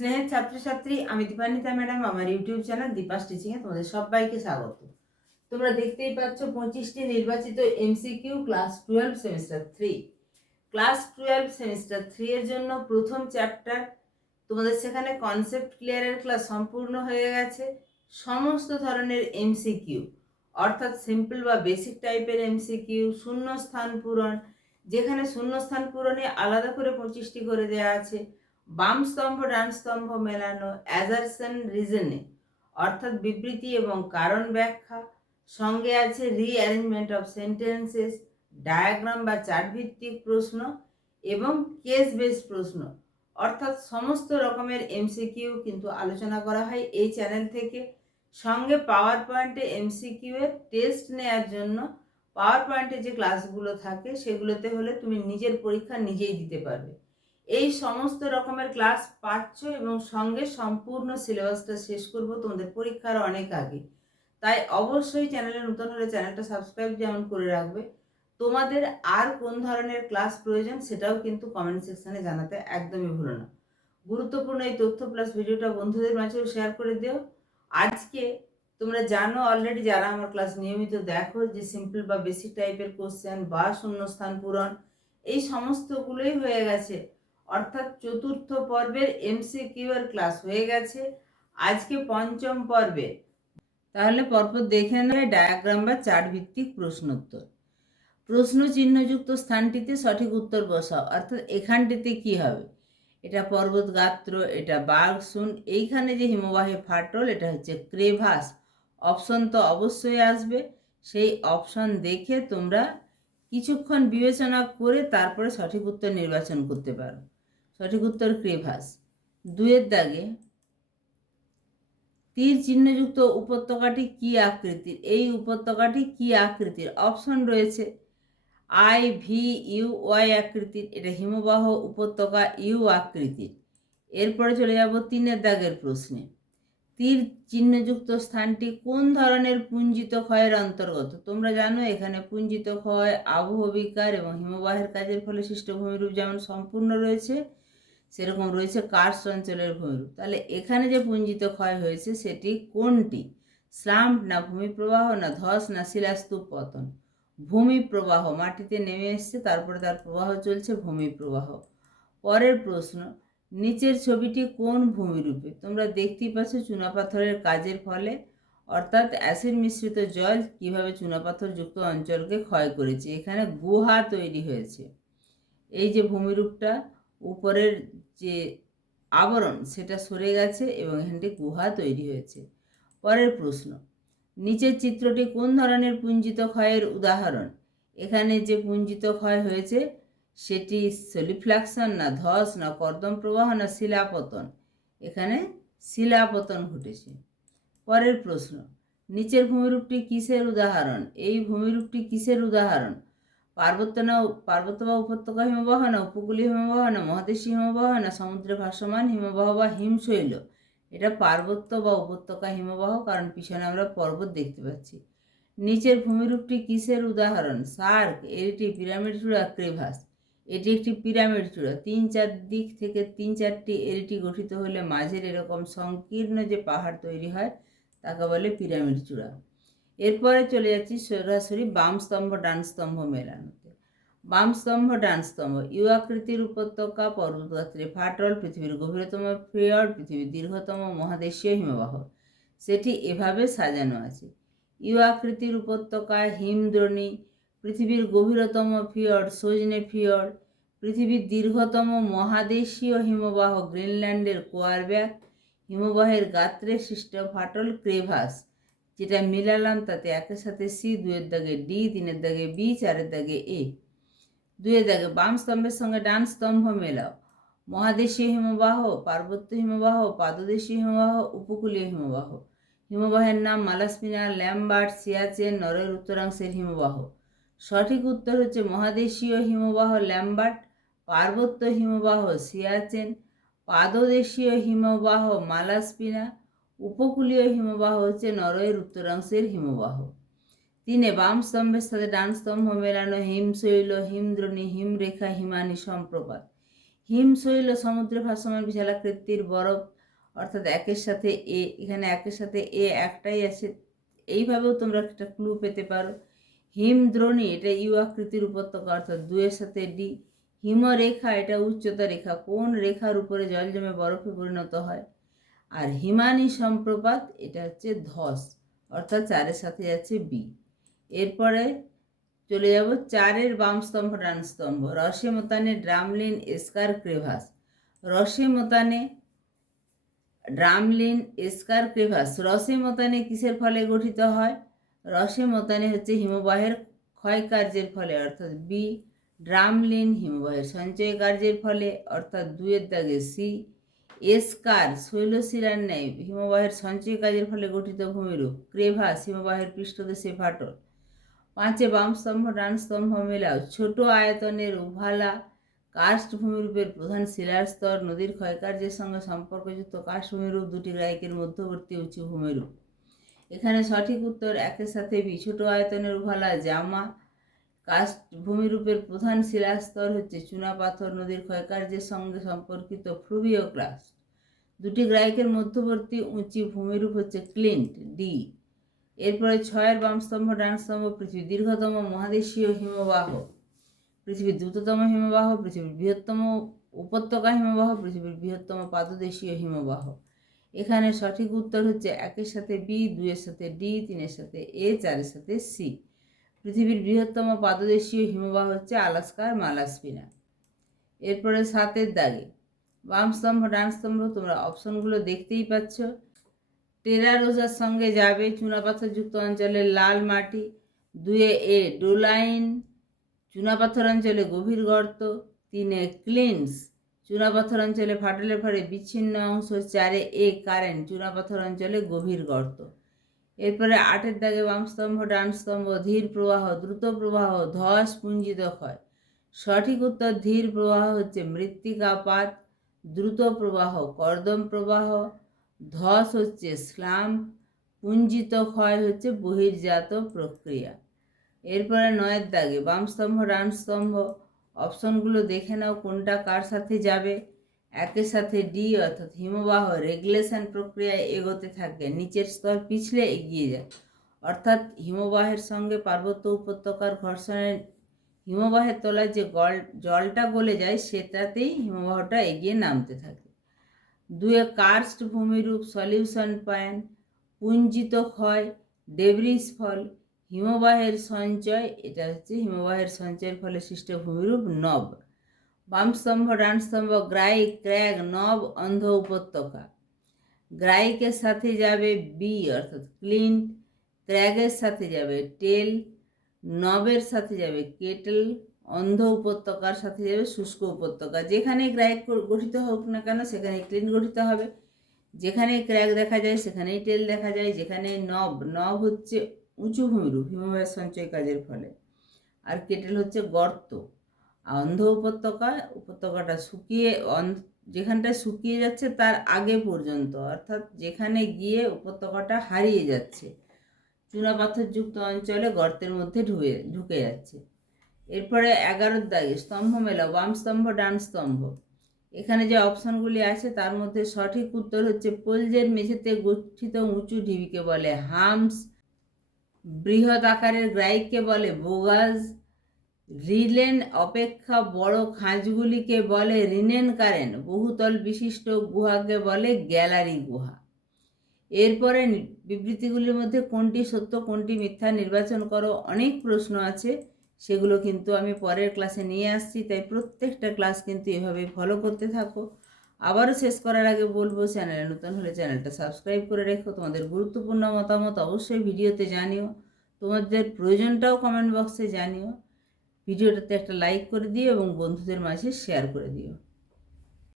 স্নেহের ছাত্রছাত্রী, আমি দীপান্বিতা ম্যাডাম। আমার ইউটিউব চ্যানেল দীপাস টিচিংয়ে তোমাদের সবাইকে স্বাগত। তোমরা দেখতেই পাচ্ছ 25টি নির্বাচিত MCQ class 12 semester 3। Class 12 semester 3 এর জন্য প্রথম চ্যাপ্টার তোমাদের সেখানে কনসেপ্ট ক্লিয়ারের ক্লাস সম্পূর্ণ হয়ে গেছে। সমস্ত ধরনের এমসিকিউ অর্থাৎ সিম্পল বা বেসিক টাইপের এমসিকিউ, শূন্যস্থান পূরণ, যেখানে শূন্যস্থান পূরণে আলাদা করে 25টি করে দেওয়া আছে, বাম স্তম্ভ ডান স্তম্ভ মেলানো, অ্যাজারশন রিজনে অর্থাৎ বিবৃতি এবং কারণ ব্যাখ্যা, সঙ্গে আছে রিঅ্যারেঞ্জমেন্ট অফ সেন্টেন্সেস, ডায়াগ্রাম বা চার্ট ভিত্তিক প্রশ্ন এবং কেস বেসড প্রশ্ন, অর্থাৎ সমস্ত রকমের এমসিকিউ কিন্তু আলোচনা করা হয় এই চ্যানেল থেকে। সঙ্গে পাওয়ার পয়েন্টে এমসিকিউ এর টেস্ট নেওয়ার জন্য পাওয়ার পয়েন্টে যে ক্লাসগুলো থাকে সেগুলোতে হলে তুমি নিজের পরীক্ষা নিজেই দিতে পারবে। এই সমস্ত রকমের ক্লাস পাচ্ছ এবং সঙ্গে সম্পূর্ণ সিলেবাসটা শেষ করব তোমাদের পরীক্ষার অনেক আগে। তাই অবশ্যই চ্যানেলে নতুন হলে চ্যানেলটা সাবস্ক্রাইব যেমন করে রাখবে। তোমাদের আর কোন ধরনের ক্লাস প্রয়োজন সেটাও কিন্তু কমেন্ট সেকশনে জানাতে একদমই ভুলো না। গুরুত্বপূর্ণ এই তথ্য প্লাস ভিডিওটা বন্ধুদের মাঝেও শেয়ার করে দিও। আজকে তোমরা জানো অলরেডি, যারা আমার ক্লাস নিয়মিত দেখো, যে সিম্পল বা বেসিক টাইপের কোশ্চেন বা শূন্যস্থান পূরণ এই সমস্তগুলোই হয়ে গেছে, অর্থাৎ চতুর্থ পর্বের এমসিকিউ এর ক্লাস হয়ে গেছে। আজকে পঞ্চম পর্বে, তাহলে পরপর দেখে নেয় ডায়াগ্রাম বা চার্ট ভিত্তিক প্রশ্নোত্তর। প্রশ্ন চিহ্নযুক্ত স্থানটিতে সঠিক উত্তর বসাও, অর্থাৎ এখানটিতে কি হবে? এটা পর্বত গাত্র, এটা বাঘসুন, এইখানে যে হিমবাহে ফাটল এটা হচ্ছে ক্রেভাস। অপশন তো অবশ্যই আসবে, সেই অপশন দেখে তোমরা কিছুক্ষণ বিবেচনা করে তারপরে সঠিক উত্তর নির্বাচন করতে পারো। সঠিক উত্তর ক্রেভাস। 2-এর দাগে তীর চিহ্নযুক্ত উপত্যকাটি কি আকৃতির? এই উপত্যকাটি কি আকৃতির? অপশন রয়েছে IVUY আকৃতির, এটা হিমবাহ উপত্যকা ইউ আকৃতির। এরপরে চলে যাব 3-এর দাগের প্রশ্নে। তীর চিহ্নযুক্ত স্থানটি কোন ধরনের পুঞ্জিত ক্ষয়ের অন্তর্গত? তোমরা জানো এখানে পুঞ্জিত ক্ষয়, আবহবিকার এবং হিমবাহের কাজের ফলে সৃষ্ট ভূমিরূপ যেমন সম্পূর্ণ রয়েছে, সেরকম রয়েছে কার্স্ট অঞ্চলের ভূমিরূপ। তাহলে এখানে যে পুঞ্জিত ক্ষয় হয়েছে সেটি কোনটি? স্লাম্প না ভূমিপ্রবাহ না ধস না শিলাস্তূপ পতন? ভূমিপ্রবাহ, মাটিতে নেমে এসছে তারপরে তার প্রবাহ চলছে, ভূমিপ্রবাহ। পরের প্রশ্ন, নিচের ছবিটি কোন ভূমিরূপে? তোমরা দেখতেই পাচ্ছ চুনাপাথরের কাজের ফলে, অর্থাৎ অ্যাসিড মিশ্রিত জল কিভাবে চুনাপাথর যুক্ত অঞ্চলকে ক্ষয় করেছে। এখানে গুহা তৈরি হয়েছে। এই যে ভূমিরূপটা, উপরের যে আবরণ সেটা সরে গেছে এবং এখানটি গুহা তৈরি হয়েছে। পরের প্রশ্ন, নিচের চিত্রটি কোন ধরনের পুঞ্জিত ক্ষয়ের উদাহরণ? এখানে যে পুঞ্জিত ক্ষয় হয়েছে সেটি সলিফ্ল্যাকশন না ধস না কর্দম প্রবাহ না শিলাপতন? এখানে শিলাপতন ঘটেছে। পরের প্রশ্ন, নিচের ভূমিরূপটি কিসের উদাহরণ? এই ভূমিরূপটি কিসের উদাহরণ? পার্বত্য বা উপত্যকা হিমবাহ না উপকূলীয় হিমবাহ না মহাদেশীয় হিমবাহ না সমুদ্রে ভাসমান হিমবাহ বা হিমশৈল? এটা পার্বত্য বা উপত্যকা হিমবাহ, কারণ পিছনে আমরা পর্বত দেখতে পাচ্ছি। নিচের ভূমিরূপটি কিসের উদাহরণ? সার্ক, এরিটি, পিরামিড চূড়া, ক্রেভাস? এটি একটি পিরামিড চূড়া। 3-4 দিক থেকে 3-4টি এরিটি গঠিত হলে মাঝের এরকম সংকীর্ণ যে পাহাড় তৈরি হয় তাকে বলে পিরামিড চূড়া। এরপরে চলে যাচ্ছি সরাসরি বাম স্তম্ভ ডান স্তম্ভ মেলানোতে। বাম স্তম্ভ ডান স্তম্ভ, ইউ আকৃতির উপত্যকা, পর্বতগাত্রে ফাটল, পৃথিবীর গভীরতম ফিয়র্ড, পৃথিবীর দীর্ঘতম মহাদেশীয় হিমবাহ। সেটি এভাবে সাজানো আছে। ইউ আকৃতির উপত্যকা হিমদ্রোণী, পৃথিবীর গভীরতম ফিয়র্ড সজনে ফিয়র্ড, পৃথিবীর দীর্ঘতম মহাদেশীয় হিমবাহ গ্রিনল্যান্ডের কোয়ারব্যাক, হিমবাহের গাত্রে সৃষ্ট ফাটল ক্রেভাস। যেটা মিলালাম তাতে একের সাথে সি, 2-এর দাগে ডি, 3-এর দাগে বি, 4-এর দাগে এ। 2-এর দাগে বাম স্তম্ভের সঙ্গে ডান স্তম্ভ মেলাও। মহাদেশীয় হিমবাহ, পার্বত্য হিমবাহ, পাদদেশীয় হিমবাহ, উপকূলীয় হিমবাহ। হিমবাহের নাম মালাস্পিনা, ল্যাম্বার্ট, সিয়াচেন, নরওয়ের উত্তরাংশের হিমবাহ। সঠিক উত্তর হচ্ছে মহাদেশীয় হিমবাহ ল্যাম্বার্ট, পার্বত্য হিমবাহ সিয়াচেন, পাদদেশীয় হিমবাহ মালাস্পিনা, উপকূলীয় হিমবাহ হচ্ছে নরওয়ের উত্তরাংশের হিমবাহ। 3-এ বাম স্তম্ভের সাথে ডান স্তম্ভ মেলানো। হিমশৈল, হিমদ্রোণী, হিমরেখা, হিমানী সম্প্রপাত। হিমশৈল ও সমুদ্রে ভাসমান বিশালাকৃতির বরফ, অর্থাৎ একের সাথে এ, এখানে একের সাথে এ একটাই আছে, এইভাবেও তোমরা একটা ক্লু পেতে পারো। হিমদ্রোণী, এটা ইউ আকৃতির উপত্যকা, অর্থাৎ 2-এর সাথে ডি। হিমরেখা, এটা উচ্চতা রেখা, কোন রেখার উপরে জল জমে বরফে পরিণত হয়। আর হিমানী সম্প্রপাত, এটা হচ্ছে ধস, অর্থাৎ 4-এর সাথে যাচ্ছে বি। এরপরে চলে যাব 4-এর বাম স্তম্ভ ডান স্তম্ভ। রসে মোতানে ড্রামলিন এস্কার ক্রেভাস। রসে মোতানে ড্রামলিন এস্কার ক্রেভাস, রসে মোতানে কিসের ফলে গঠিত হয়? রসে মোতানে হচ্ছে হিমবাহের ক্ষয় কার্যের ফলে, অর্থাৎ বি। ড্রামলিন হিমবাহের সঞ্চয় কার্যের ফলে, অর্থাৎ 2-এর দাগে সি। এস্কার শৈলশিলার ন্যায় হিমবাহের সঞ্চয় কাজের ফলে গঠিত ভূমিরূপ। ক্রেভাস হিমবাহের পৃষ্ঠদেশে ফাটল। 5-এ বাম স্তম্ভ ডান স্তম্ভ মেলাও। ছোট আয়তনের উভালা কার্স্ট ভূমিরূপের প্রধান শিলার স্তর, নদীর ক্ষয়কার্যের সঙ্গে সম্পর্কযুক্ত কার্স্ট ভূমিরূপ, দুটি গ্রাইকের মধ্যবর্তী উঁচু ভূমিরূপ। এখানে সঠিক উত্তর 1-এর সাথে বি। ছোট আয়তনের উভালা জামা কার্স্ট ভূমিরূপের প্রধান শিলাস্তর হচ্ছে চুনাপাথর, নদীর ক্ষয়কার্যের সঙ্গে সম্পর্কিত ফ্লুভিও ক্লাস্ট, দুটি গ্রাইকের মধ্যবর্তী উঁচু ভূমিরূপ হচ্ছে ক্লিন্ট, ডি। এরপরে 6-এর বাম স্তম্ভ ডান স্তম্ভ। পৃথিবীর দীর্ঘতম মহাদেশীয় হিমবাহ, পৃথিবীর দ্রুততম হিমবাহ, পৃথিবীর বৃহত্তম উপত্যকা হিমবাহ, পৃথিবীর বৃহত্তম পাদদেশীয় হিমবাহ। এখানে সঠিক উত্তর হচ্ছে 1-এর সাথে বি, 2-এর সাথে ডি, 3-এর সাথে এ, 4-এর সাথে সি। পৃথিবীর বৃহত্তম পাদদেশীয় হিমবাহ হচ্ছে আলাস্কার মালাস্পিনা। এরপরে 7-এর দাগে বাম স্তম্ভ ডান স্তম্ভ, তোমরা অপশনগুলো দেখতেই পাচ্ছ। টেরা রোজার সঙ্গে যাবে চুনাপাথরযুক্ত অঞ্চলের লাল মাটি। 2-এ এ ডোলাইন, চুনাপাথর অঞ্চলে গভীর গর্ত। 3-এ ক্লিন্স, চুনাপাথর অঞ্চলে ফাটলের ফলে বিচ্ছিন্ন অংশ। 4-এ এ কারেন্ট, চুনাপাথর অঞ্চলে গভীর গর্ত। এরপরে 8-এর দাগে বাম স্তম্ভ ডান স্তম্ভ। ধীর প্রবাহ, দ্রুত প্রবাহ, ধস, পুঞ্জিত ক্ষয়। সঠিক উত্তর ধীর প্রবাহ হচ্ছে মৃত্তিকাপাত, দ্রুত প্রবাহ কর্দম প্রবাহ, ধস হচ্ছে স্লাম্প, পুঞ্জিত ক্ষয় হচ্ছে বহির্জাত প্রক্রিয়া। এরপরে 9-এর দাগে বাম স্তম্ভ ডান স্তম্ভ। অপশনগুলো দেখে নাও কোনটা কার সাথে যাবে। 1-এর সাথে ডি, অর্থাৎ হিমবাহ রেগুলেশন প্রক্রিয়ায় এগোতে থাকে, নিচের স্তর পিছলে এগিয়ে যায়, অর্থাৎ হিমবাহের সঙ্গে পার্বত্য উপত্যকার ঘর্ষণে হিমবাহের তলায় যে জলটা গলে যায় সেটাতেই হিমবাহটা এগিয়ে নামতে থাকে। 2-এ কার্স্ট ভূমিরূপ সলিউশন পয়েন্ট, পুঞ্জিত ক্ষয়, ডেব্রিস ফল, হিমবাহের সঞ্চয়, এটা হচ্ছে হিমবাহের সঞ্চয়ের ফলে সৃষ্ট ভূমিরূপ নব। বাম স্তম্ভ ডান স্তম্ভ। গ্রাইক, ক্র্যাগ, নব, অন্ধ উপত্যকা। গ্রাইকের সাথে যাবে বি, অর্থাৎ ক্লিন্ট। ক্র্যাগের সাথে যাবে টেল। নবের সাথে যাবে কেটল। অন্ধ উপত্যকার সাথে যাবে শুষ্ক উপত্যকা। যেখানে গ্রাইক গঠিত হোক না কেন সেখানে ক্লিন্ট গঠিত হবে, যেখানে ক্র্যাগ দেখা যায় সেখানেই টেল দেখা যায়, যেখানে নব হচ্ছে উঁচু ভূমিরূপ হিমবাহের সঞ্চয় কাজের ফলে, আর কেটেল হচ্ছে গর্ত। অন্ধ উপত্যকাটা শুকিয়ে যেখানটা শুকিয়ে যাচ্ছে তার আগে পর্যন্ত, অর্থাৎ যেখানে গিয়ে উপত্যকাটা হারিয়ে যাচ্ছে, চুনাপাথরযুক্ত অঞ্চলে গর্তের মধ্যে ঢুকে যাচ্ছে। এরপরে 11-এর দাগে স্তম্ভ মেলাও। বাম স্তম্ভ ডান স্তম্ভ। এখানে যে অপশনগুলি আছে তার মধ্যে সঠিক উত্তর হচ্ছে পোলজের মেঝেতে গঠিত উঁচু ঢিবিকে বলে হামস, বৃহৎ আকারের গ্রাইককে বলে বোগাজ, রিলেন অপেক্ষা বড় খাঁজগুলিকে বলে রিনেন কারেন্ট, বহুতল বিশিষ্ট গুহাকে বলে গ্যালারি গুহা। এরপরে বিবৃতিগুলির মধ্যে কোনটি সত্য কোনটি মিথ্যা নির্বাচন করো। অনেক প্রশ্ন আছে, সেগুলো কিন্তু আমি পরের ক্লাসে নিয়ে আসছি, তাই প্রত্যেকটা ক্লাস কিন্তু এভাবে ফলো করতে থাকো। আবারও শেষ করার আগে বলবো, চ্যানেলে নতুন হলে চ্যানেলটা সাবস্ক্রাইব করে রেখো। তোমাদের গুরুত্বপূর্ণ মতামত অবশ্যই ভিডিওতে জানিও, তোমাদের প্রয়োজনটাও কমেন্ট বক্সে জানিও। ভিডিওটাতে একটা লাইক করে দিও এবং বন্ধুদের মাঝে শেয়ার করে দিও।